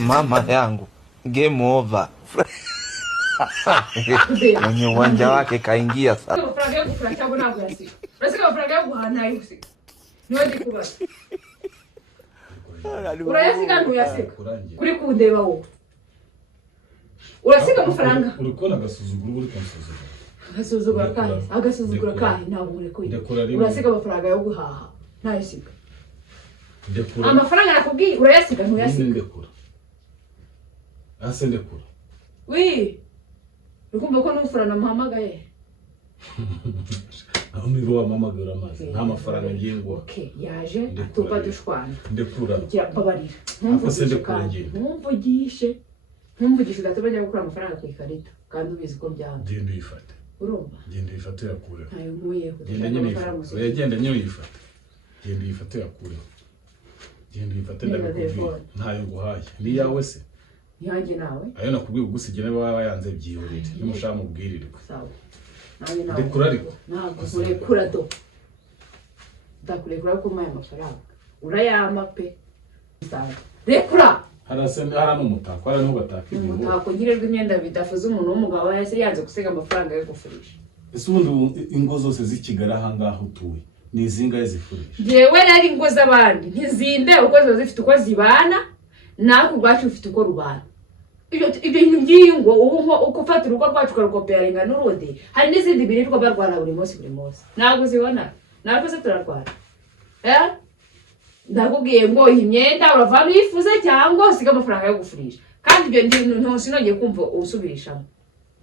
mama yangu, game over. Mwenye uwanja wake kaingia sasa. Urayasiga ntuyaseka kuri kundeba wowe urasiga amafaranga urikona agasuzuguro uri kansuzuguro agasuzugura kahe ntabwo urekuye urasiga amafaranga yo guhaha ntayisiga amafaranga nakubwiye urayasiga ntuyasiga ndekura ase ndekura ukumva ko n'ufurana muhamagaye aho miro wamamagara amazi nta mafaranga ngiye ngo yaje atuba dushwana ndekura babarira ntumvugishe gato bajya gukura amafaranga ku ikarita kandi ubizi ko byanga genda uyifate urumva genda uyifate yakure ntayo nkuye genda nyine uyifate genda uyifate yakure genda uyifate ndabikubwiye ntayo nguhaye ni yawe se yanjye nawe ayo nakubwiye ugusigene baba yanze byihorere nimushaka mubwirire sawa ndekura ariko ntabwo urekura do ndakurekura ko maye amafaranga urayama pe sawa rekura harasenda n'umutako ara n'ugataka ibintu umutako ngirirwa imyenda bidafuza umuntu w'umugabo yase yanze gusiga amafaranga yo gufurisha ese ubundi ingo zose z'Kigali aha ngaho utuye ni zingaye zifurisha jewe nari ingo z'abandi ntizinde uko zo zifite uko zibana nako rwacu ufite uko rubana ibyo ngingo uko ufata urugo rwacu karukopera n'urundi hari n'izindi birirwa barwana buri munsi ntabwo zibona ntabwo se turarwana ndakubwiye ngo imyenda uravamo ifuze cyangwa usiga amafaranga yo gufurisha kandi ibyo ntonsi nongeye kumva usubirishamo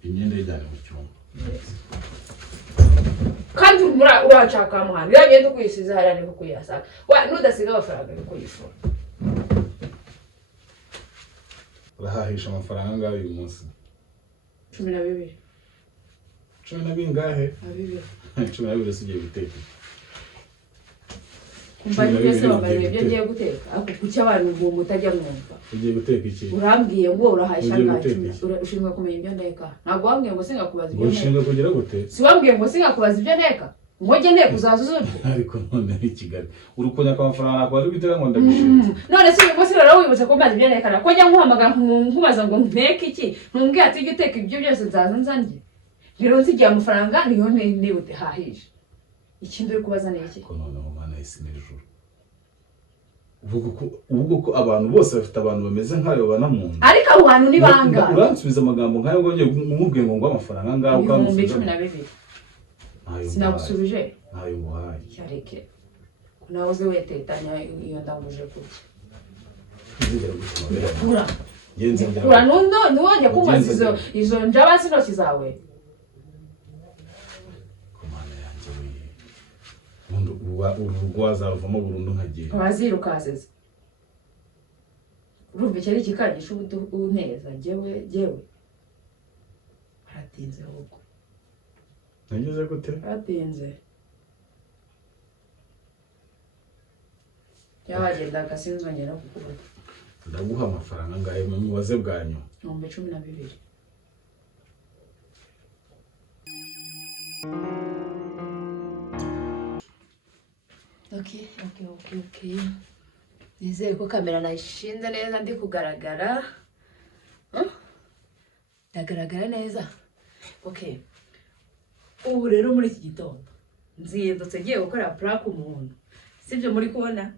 imyenda y'ijyana mu cyumba kandi uracaka muhanda iragenda ukuyisiza hariya niko kuyasaka nudasiga amafaranga yo kuyifura urahahisha amafaranga ngaho uyu munsi 12 12 ngahe 12 sigiye guteka kumva nigeze bambaye ibyo ngiye guteka ako kuki abantu ngo mutajya mwumva ugiye guteka iki urambwiye ngo urahahisha ngaho ushinzwe kumenya ibyo ndeka ntabwo wambwiye ngo singa kubaza ibyo ndeka ushinzwe kugira gute si wambwiye ngo singa kubaza ibyo ndeka ngoje nteko uzazuzurye ariko none ni Kigali urukonya kwa amafaranga akwaje bitera ngo ndabishinze none si uyu munsi rero wibutse ko maze ibyo ndeka ko njya nkuhamagara nkubaza ngo nteke iki ntumbwiye ati ujye uteka ibyo byose nzaza nzanjye rero nsigiye amafaranga niyo nibute hahisha ikindi uri kubaza ni iki ko none mu mana isi n'ijuru uvuga ko abantu bose bafite abantu bameze nkayo banamuntu ariko abo bantu ni banga uransubiza amagambo nkayo ngo ngumubwiye ngo amafaranga ngaho ukamusubiza 12 sinagusubije ntayo nguhaye yareke nawe uze wetetanya iyo ndanguje kurya kura kura nuwajya kumaza izo njaba zinoki zawe komana yanjye urugo wazaruvamo burundu nkagiye wazirukaziza urumva cyari kikagisha uneza jewe aratinze ahubwo nageze gute aratinze yawagenda akasinzongera kukubona ndaguha amafaranga ngahe mu mubaze bwanyu 12 Okay. Nizere ko kamera nayishinze neza ndi kugaragara. Ndagaragara neza. Okay. Ubu rero muri iki gitondo nziyendutse ngiye gukora prank umuntu. Sibyo muri kubona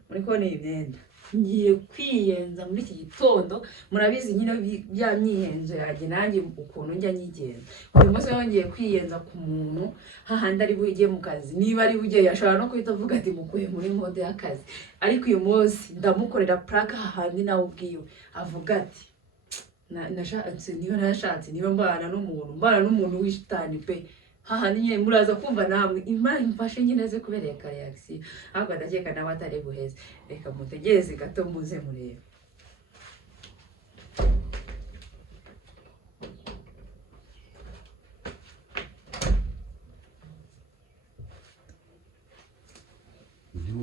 imyenda. Ngiye kwiyenza muri iki gitondo murabizi nyine bya myiyenzo yaje nanjye ukuntu njya nyigenza. Uyu munsi ngiye kwiyenza ku muntu hahandi ari bugiye mu kazi niba ari bugiye yashaka no kwita avuga ati mukuye muri mode y'akazi ariko uyu munsi ndamukorera prank hahandi nawe ubwiwe avuga ati nashatse niba mbana n'umuntu w'ishitani pe hahandi nyine muraza kumva namwe imana imfashe nyine ze kubereka reaction ahubwo ndakeka nawe atari buheze reka mutegereze gato muze murebe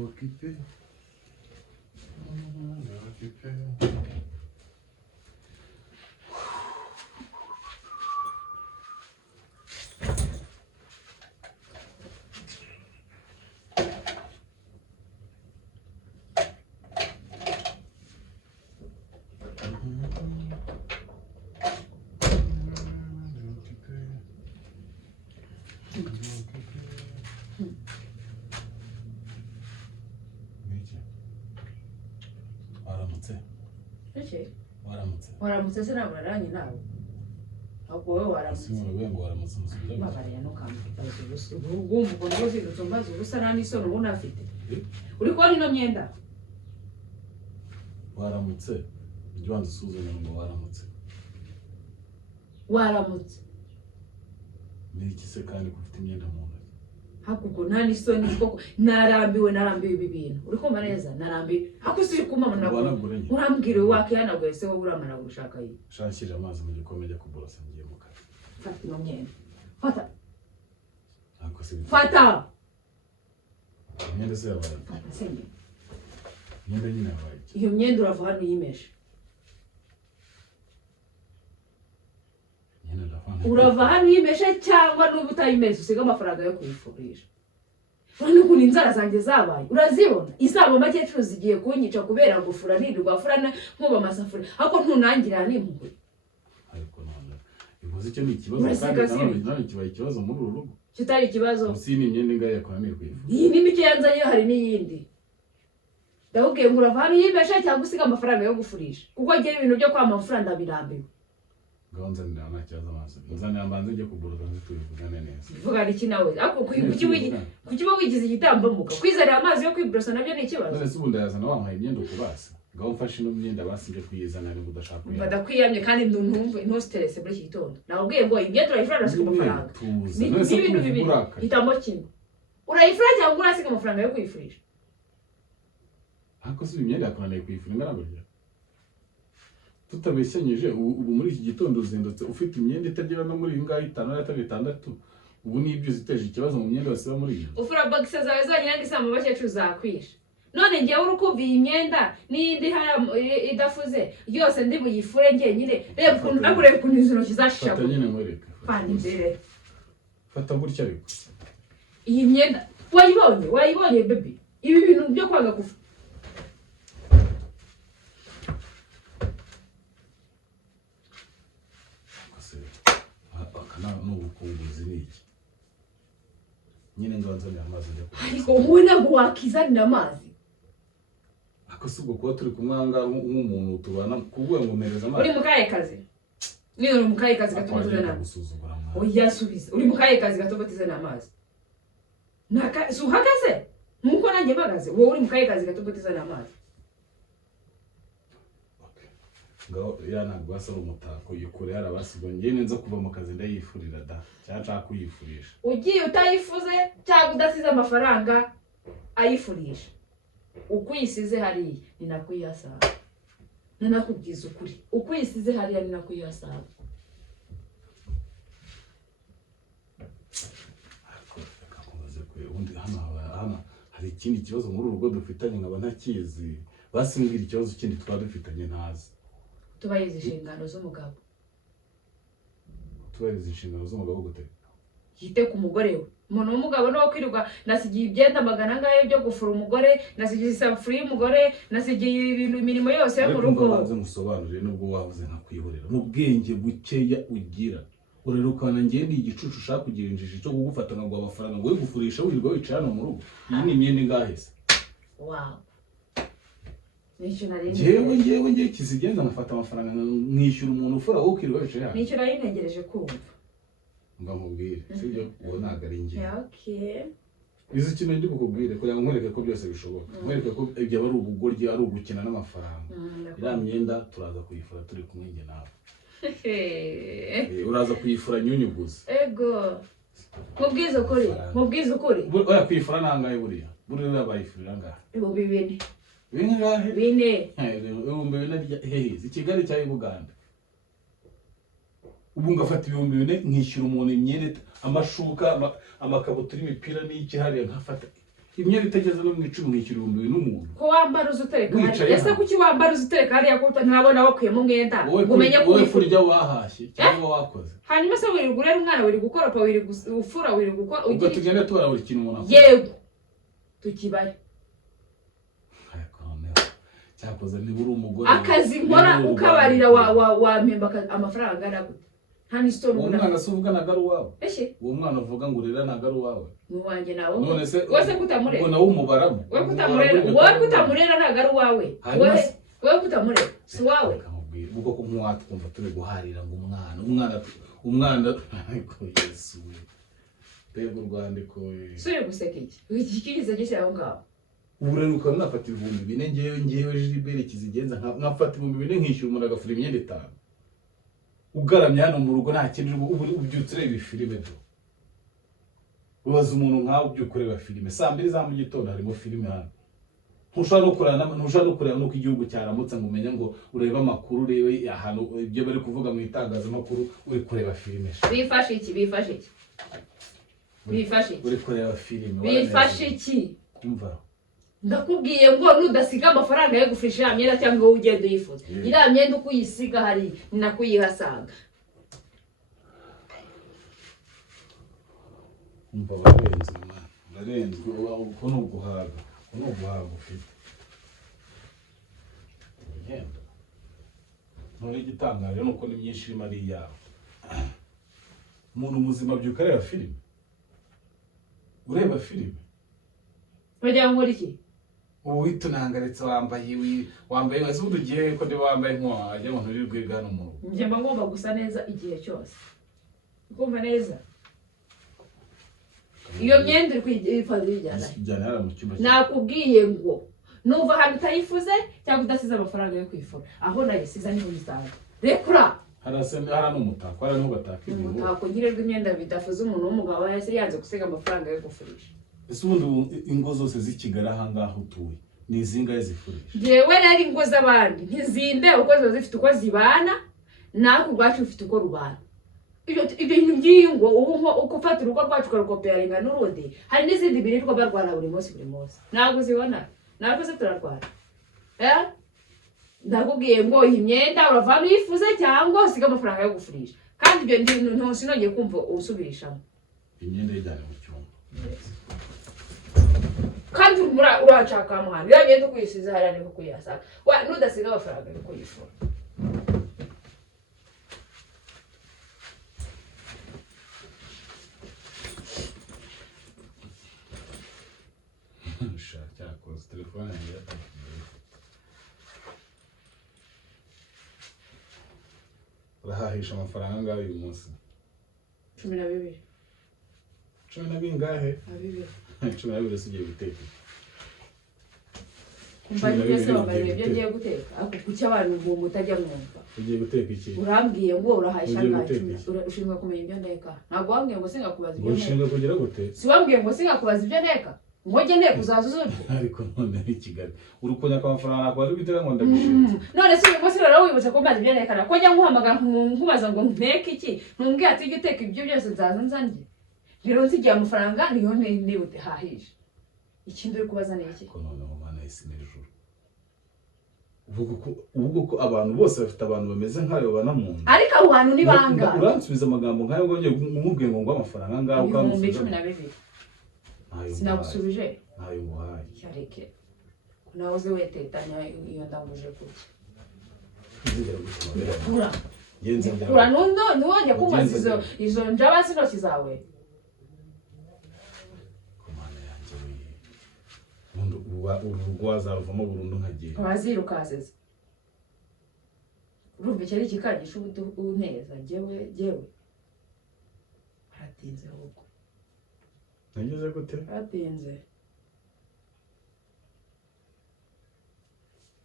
occupé. Ece waramutse se nabura ranyi nawe ahubwo wowe waramutse ngo waramutse musubiza babariya no kamufita ubusa ubumva uko rwose dutumbaza ubusa nta n'isoni ubona afite uri kubona ino myenda waramutse ibyo wanze usuzumye ngo waramutse ni iki se kandi ufite imyenda mu ntoki hakuko nta n'isoni koko narambiwe ibi bintu uri kumva neza narambiwe hakusiri kumama urambwire wakihanaguye se wowe uramana gushaka yi shakira amazi mu gikombe ajya kuborosa ngiye mu kazi fata ino myenda fata imyenda se yabaye fata senye imyenda nyine yabaye iyo myenda urava hano uyimeshe urava hano uyimeshe cyangwa n'ubu utayimeshe usiga amafaranga yo kuyifurisha urabona ukuntu inzara zanjye zabaye urazibona izaba makecuru zigiye kunyica kubera gufura ntirirwa afurana nkuba amasafuriya ariko ntunangira n'impuhwe ariko none ivuze icyo ni ikibazo kandi none kibaye ikibazo muri uru rugo kitari ikibazo usi ni imyenda ingahe yakwamiye kuyifura iyi ni mike yanzanye hari n'iyindi ndabubwiye ngo urava hano uyimeshe cyangwa usiga amafaranga yo gufurisha kuko agiye ibintu byo kwama amafaranga birambiwe nzanira amakibazo amaso nzanira mbanze njye kuguruza nzitubivugane neza vuga iki nawe ako kuki wigize igitambamuka kwizanira amazi yo kwibrosa nabyo ni ikibazo none se ubundi yazana wampaye imyenda ukubasa ngaho mfashe ino myenda basije kuyizana ari budashaka kuyizana badakwiyamye kandi ndumva ntustresse muri iki gitondo nawubwiye ngo imyenda urayifura ndasiga amafaranga ni ibintu bibiri hitamo kimwe urayifura cyangwa urasiga amafaranga yo kuyifurisha ariko si imyenda yakunaniye kuyifura ingana gutya tutabeshyanyije ubu muri iki gitondo uzindutse ufite imyenda itagera no muri ingahe 5 atari 6 ubu ni ibyo ziteje ikibazo mu myenda yose muri iyo ufura boxe zawe zonyine ngisamba bakecuru zakwisha none ngiye urukuviye imyenda n'indi idafuze yose ndi buyifure ngiye nyine reba ukuntu nagure ukuntu izo ntoki zashisha fata nyine mwereke fani imbere fata gutya ariko iyi myenda wayibonye baby ibi bintu byo kwanga kufa n'ubukunguzi niki nyine nganzanira amazi njya ariko wowe ntabwo wakizanira amazi ako si ubwo kuba turi kumwanga nk'umuntu tubana kuvuga ngo mereza amazi uri mu kahe kazi niyo uri mu kahe kazi gatuma tuzana oya subiza uri mu kahe kazi gatuma tuzana amazi si uhagaze nkuko nanjye mpagaze wowe uri mu kahe kazi gatuma tuzana amazi ngaho ntabwo basa umutako yikure yarabasigo ngene nza kuva mu kazi ndayifurira da cyangwa kuyifurisha ugiye utayifuze cyangwa udasize amafaranga ayifurisha ukuyisize hariya ni nakuyasaba nanakubwiza ukuri ukuyisize hariya ni nakuyasaba ubundi hano hari ikindi kibazo muri urugo dufitanye nkaba ntakizi basimbwira ikibazo kindi twaba dufitanye ntazi tubahiriza inshingano z'umugabo gute yite ku mugore we umuntu w'umugabo no kwirirwa nasigiye ibyenda magana angahe byo gufura umugore nasigiye isafuriya y'umugore nasigiye ibintu imirimo yose yo mu rugo baze musobanurire nubwo wavuze nka kwihorera n'ubwenge bukeya ugira urerukana ngiye ndi igicucu ushaka kugira injiji cyo kugufata ngo amafaranga ngo wigufurisha wirirwa wicara hano mu rugo iyi ni imyenda ingahe se wow Ngewe kizigenza nkafata amafaranga mwishyura umuntu ufura wowe ukirirwa wicaye hano nicyo nari ntegereje kumva mba nkubwire sibyo uwo ntabwo ari njye okay izi kintu ndi bukubwire kugira ngo nkwereke ko byose bishoboka nkwereke ko ibyo ari ubugoryi ari ugukina n'amafaranga iriya myenda turaza kuyifura turi kumwe njye nawe uraza kuyifura nyunyuguza ego mubwize ukuri oya kuyifura nangahe buriya bayifurira ngahe ibihumbi 4 bingahe 4 ibihumbi 4 hehe Kigali cyangwa Uganda ubu ngafata ibihumbi 4 nkishyura umuntu imyenda amashuka amakabutura imipira n'iki hariya nkafata imyenda itageze no mu 10 nkishyura ibihumbi 4 n'umuntu ko wambara uzutereka ese kuki wambara uzutereka hariya ko ntabona wakuyemo umwenda umenye ko kurya wahashye cyangwa wakoze hanyuma se wiri gurera umwana wiri gukoropa wiri gufura wiri gukora ubwo tugenda tubara buri kintu umuntu yego tukibaye cyakoze niba uri umugore akazi nkora ukabarira wa mpemba amafaranga angana gute nta n'isoni uwo mwana se uvuga nagaru wawe eshe uwo mwana uvuga ngo urera nagaru wawe nuwanjye nawo none se wose kutamurera ngo nawo umubaramo wowe kutamurera nagaru wawe wewe kutamure si wawe kamubwira ubwo ko nk'uwatu kumva turi guharira ngo umwana ariko Yesu we Bego Rwandiko suri guseka iki kiriza gisha aho ngaho ubureruka nafata 4,000 ngewe Gilbert kizigenza nkafata 4,000 nkishyura umuntu agafura imyenda 5 ugaramye hano mu rugo nta kintu ubyutse ureba filime byo ubaza umuntu nkawe ubyuka ureba filime saa 2 za mu gitondo harimo filime hano ntushobora no kureba nuko igihugu cyaramutse ngo umenye ngo ureba amakuru urebe ahantu ibyo bari kuvuga mu itangazamakuru uri kureba filime bifashe iki uri kureba filime bifashe iki kumva ndakubwiye ngo nudasiga amafaranga yo gufisha myenda cyangwa ugende uyifuza ira myenda uko uyisiga hari nakuyihasanga umva barenze uko nuguhaga ufite ngenda none gitangaje nuko ni myinshi mari yawe umuntu muzima byuka areba filime ureba filime bajya muri iki uwita unangaritse wambaye wazi udugiye ko ndi wambaye nk'ajya abantu uri rwigana mu rugo njye mba ngomba gusa neza igihe cyose ukumva neza iyo myenda uri kwifadira ijyana mu cyumba nakubwiye ngo nuva hano utayifuze cyangwa udasize amafaranga yo kwifura aho nayisiza niho bisanga rekura hara n'umutako hara n'uho bataka ibintu umutako ngirirwa imyenda bidafuze umuntu w'umugabo yase yanze gusiga amafaranga yo gufurisha ese ubundi ingo zose z'Ikigali aha ngaha utuye ni izingahe zifurisha jewe rero ingo z'abandi ntizinde uko zo zifite uko zibana nako rwacu ufite uko rubana ibyo ngingo uko ufata urugo rwacu ukarukoperinga n'urundi hari n'izindi birirwa barwana buri munsi ntabwo zibona ntabwo se turarwana ndakubwiye ngo iyi myenda uravana uyifuze cyangwa usiga amafaranga yo gufurisha kandi ibyo ntusinongeye kumva usubirishamo imyenda y'ijyana mu cyumba kandi uracaka muhanda iyo myenda ukuyisize hariya niko kuyasanga nudasiga amafaranga yo kuyifura cyakoze telefone yanjye yatangiye urahahisha amafaranga ngaho uyu munsi 12 12 bingahe 12 sigiye guteka kumbanye byose bambaye ibyo ngiye guteka ako kuki abantu ngo mutajya mwumva ugiye guteka iki urambwiye ngo urahahisha ngaho ushinzwe kumenya ibyo ndeka ntabwo wambwiye ngo singakubaza ibyo ndeka ushinzwe kugira gute si wambwiye ngo singakubaza ibyo ndeka ngoje nteko uzazuzuje ariko none ni Kigali urukunya kwa amafaranga nakwaje bitera ngo ndabishimye none se uyu munsi rero wibutse ko mbaza ibyo ndeka ko njya nkuhamagara nkubaza ngo nteke iki ntumbwiye ati ujye uteka ibyo byose nzaza nzanjye rero nzigiye amafaranga niyo nibute hahisha ikindi uri kubaza ni iki ko none mu mana isi n'ijuru uvuga ko abantu bose bafite abantu bameze nkayo banamuntu ariko abo bantu ni banga uransubiza amagambo nkayo ngo ngiye umubwiye ngo amafaranga ngaho ukamusubiza 12 sinagusubije ntayo muhaye yareke nawe uzi wetetanya iyo ndanguje kurya kura ntiwajya kubaza izo njaba z'intoki zawe komana yanjye urugo wazaruvamo burundu nkagiye wazirukaziza urumva icyo ari ikikagisha uneza jyewe haratinze ahubwo nageze gute haratinze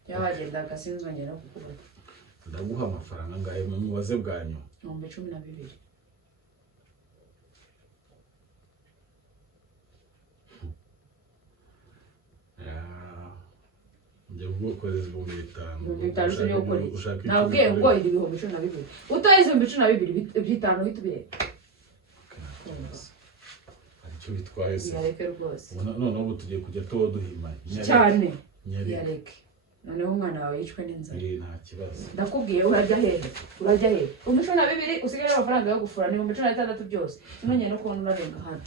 yawagendaga sinzongera kukubona ndaguha amafaranga ngahe mu mubaze bwanyu 12 njye gukoreza 5,000 ushaka gukora iki nabwiye ngo iri 12 utayize 12 bitanu hitubire icyo bitwaye se yareke rwose none ubu tugiye kujya duhimanye cyane yareke noneho umwana wawe yicwe n'inzara nta kibazo ndakubwiye urajya hehe 12 usigaye amafaranga yo gufura ni 16 byose none no kubona urarenga hano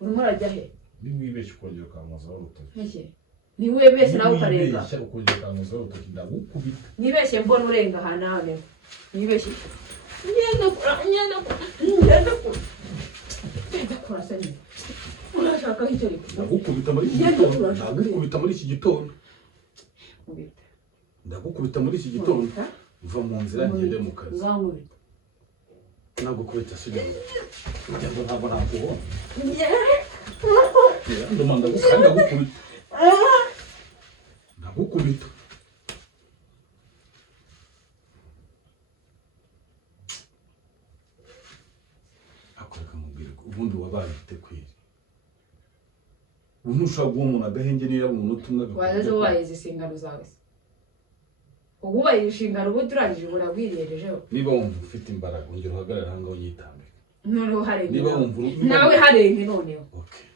urimo urajya hehe nimwibeshye ukongera ukamuzaho urutoki ni webeshye nawe ukarenga ukongera ukamuzaho urutoki ndagukubita nibeshye mbona urenga hano nawe nibeshye ngenda kura sani urashaka icyo ndagukubita muri iki gitondo mubita ndagukubita muri iki gitondo uva mu nzira ngende mu kazi Nzankubita. Nagukubita sibyo ngo ntabwo nakubona ndumanda ndagukubita ndagukubita akoreka mubwire ubundi wabaye itekwiri ubu ushaka guha umuntu agahenge niba umuntu utumwe wazaze wayize isingano zawe ububaye inshingano ubu turangije burabwirerejeho niba wumva ufite imbaraga ongera uhagarara ahangaho uyitambike noneho harenge niba wumva nawe harenge noneho okay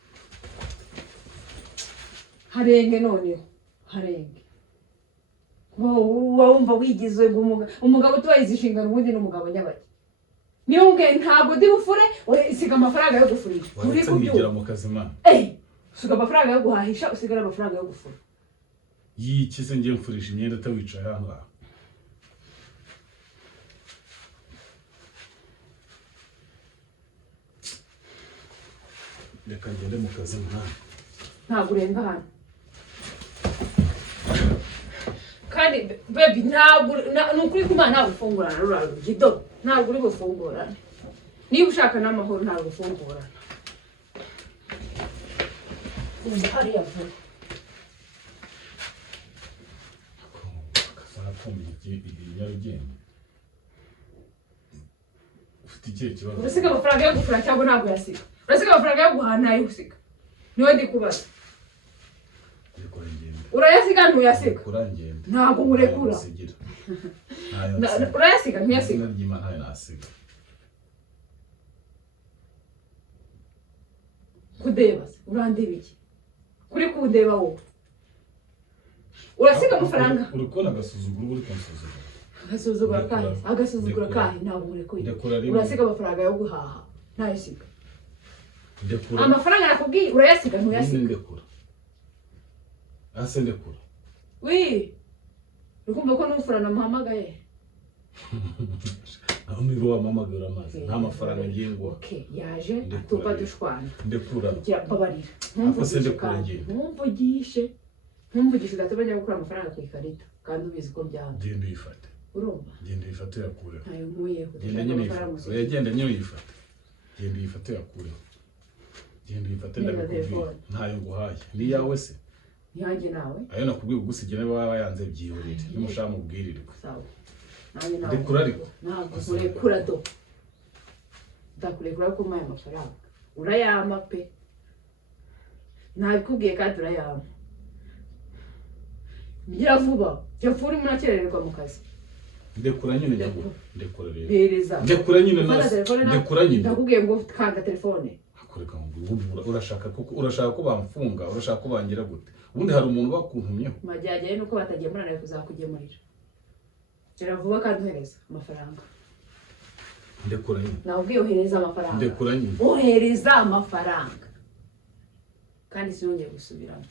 harenge noneho harenge wumva wigize umugabo tubayize inshingano ubundi n'umugabo nyabaki niyo ubwe ntabwo ndi bufure usiga amafaranga yo gufurira uri kubyura mu kazi mana usiga amafaranga yo guhahisha usigara amafaranga yo gufura yikize ngiye mfurisha imyenda atawicaye hano ngaho reka ngende mu kazi mwana ntabwo urenga hano kandi baby ntabwo nukuri kumana ntabwo ufungurana rura rugido ntabwo uri bufungurana niba ushaka n'amahoro ntabwo ufungurana hariya vuba Nyarugenge ufite ikihe kibazo urasiga amafaranga yo gufura cyangwa ntabwo yasiga urasiga amafaranga yo guhaha ntayo usiga niwe ndi kubaza urayasiga ntuyasiga ntabwo murekura urayasiga ntuyasiga ntayo nasiga kudeba urandeba iki kuri kundeba wowe urasiga amafaranga uri kubona agasuzuguro uri kumusuzugura agasuzugura kahe ntabwo murekuye urasiga amafaranga yo guhaha ntayasiga amafaranga nakubwiye urayasiga ntuyasiga ndekura ase ndekura wi ukumva ko n'ufurana muhamagaye aho niba wamamagara amazi nta mafaranga ngiye ngo okay yaje atupa dushwana ndekura babarira ntumvugishe gataba njya gukora amafaranga ku ikarita kandi ubizi ko byanze genda uyifate urumva genda uyifate yakureho ntayo nkuye genda nyine yagenda nyine uyifate genda uyifate yakureho genda uyifate ndabikubwira ntayo nguhaye ni yawe se nihanjye nawe ayo nakubwiye ugusigira niba waba yanze byihorere nimushaka mubwirire sawa nanjye nawe ndekura ariko ntabwo kurekura do ndakurekura ko umpaye amafaranga urayama pe ntabikubwiye kandi urayama ngira vuba jya uri munakerererwa mu kazi ndekura nyine ndekura rero bereza ndekura nyine ndekura nyine ndakubwiye ngo kanda telefone akoreka ngo urashaka ko bamfunga urashaka ko bangira gute ubundi hari umuntu bakuntumyeho majyajyaye nuko batagemurana kuzakugemurira jya vuba kandi uhereza amafaranga ndekura nyine nabwiye uhereza amafaranga ndekura nyine uhereza amafaranga kandi sinongeye gusubiramo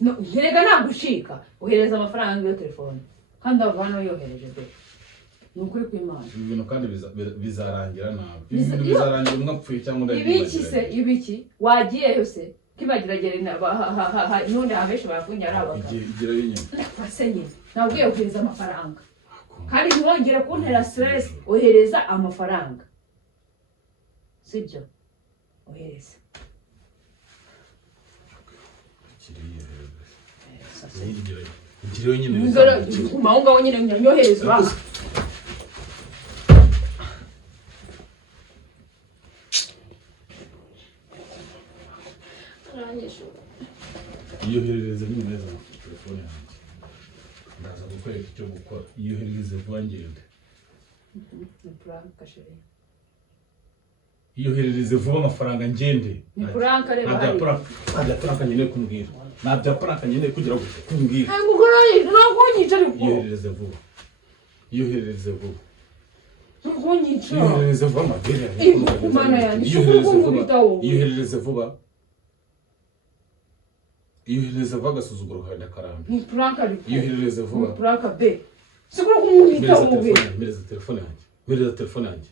no ngerega nagushika uhereza amafaranga yo telefone kandi avana yohereje be nukuri kw'Imana ibintu kandi bizarangira nabi ibintu bizarangira umwapfuye cyangwa ibiki wagiye yose kibagiragere none abeshi bafunye arabaga igira yinyuma fasenye nabwiye uhereza amafaranga kandi ntiwongere kuntera stress uhereza amafaranga sibyo uhereza Ngiriyo nyine umahunga wonyine nyanyohereza baba iyoherereze nyine neza telefone yanjye ndaza gukwereka icyo gukora iyoherereze vuba ngende iyoherereze vuba amafaranga ngende ni prank rero ntabya prank nyine kumbwira ntabya prank nyine kugira ngo kumbwira nkunyica ariko iyoherereze vuba iyoherereze vuba nkunyica iyoherereze vuba amagere imana yanjye iyoherereze vuba iyoherereze vuba agasuzuguro kawe ndakarambe ni prank ariko iyoherereze vuba ni prank be sikuru kumwita wowe mereza telefone yanjye mereza telefone yanjye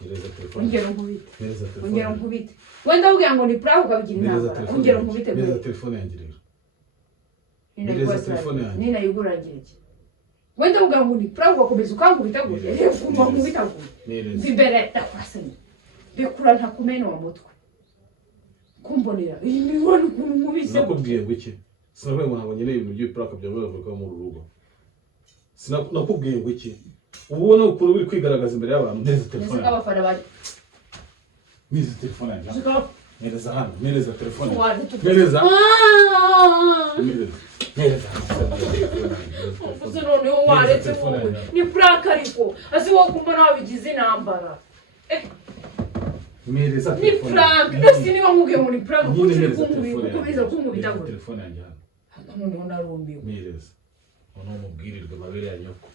mereza telefone. Ongera nkubite. Mereza telefone. Ongera nkubite. Wenda ubwira ngo ni prank ukabigira inama. Ongera nkubite. Mereza telefone yanjye rero. Mereza telefone yanjye. Nina yiguragira iki? Wenda ubwira ngo ni prank ukakomeza ukankubita gutya. Rero nkubita gutya. Mereza. Zimbere ndakwasanye. Bekura ntakumena wa mutwe. Kumbonera. Iyi mibona ukuntu nkubise. Nakubwiye ngo iki? Sinabwiye ngo ntabwo nkeneye ibintu by'iprank byavuga vuga mu rugo. Nakubwiye ngo iki? Ubona ukuntu uri kwigaragaza imbere y'abantu. Mereza telefone. Nzi abafana bari. Mereza telefone yanjye. Mereza hano. Mereza telefone. Mereza. Mereza. Ufuze noneho waretse wowe. Ni prank ariko. Azi wo kumva nawe bigize intambara. Mereza Ni telefone. prank. Ndasi niba nkubwiye muri prank Nyine kuko mereza kumubika telefone. ukomeza kumubita Mereza gutya. telefone yanjye hano. Noneho narumbiwe. Mereza. Ono mubwirirwe amabere ya nyoko.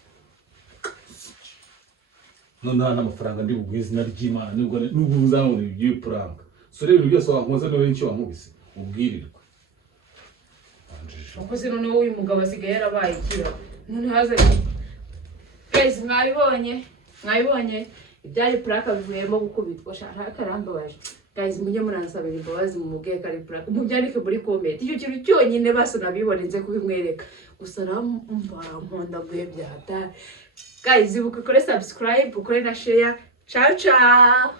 None n'amafaranga ndi bugwize izina ry'Imana nubwo uzabona ibyo prank. So rero ibintu byose wankoza no benshi wankubise ubwirirwe. Wakoze noneho uyu mugabo asigaye yarabaye kira. None haze. Guys mwabibonye ibyari prank bivuyemo gukubitwa shaka karambabaje. Guys mujye muransabira imbabazi mu mubwiye kari prank. Mubyandike muri comment. Icyo kintu cyonyine basa nabiboneze kubimwereka. Gusa mponda guye byata. Guys ibuka kore subscribe, ukore na share. Ciao ciao.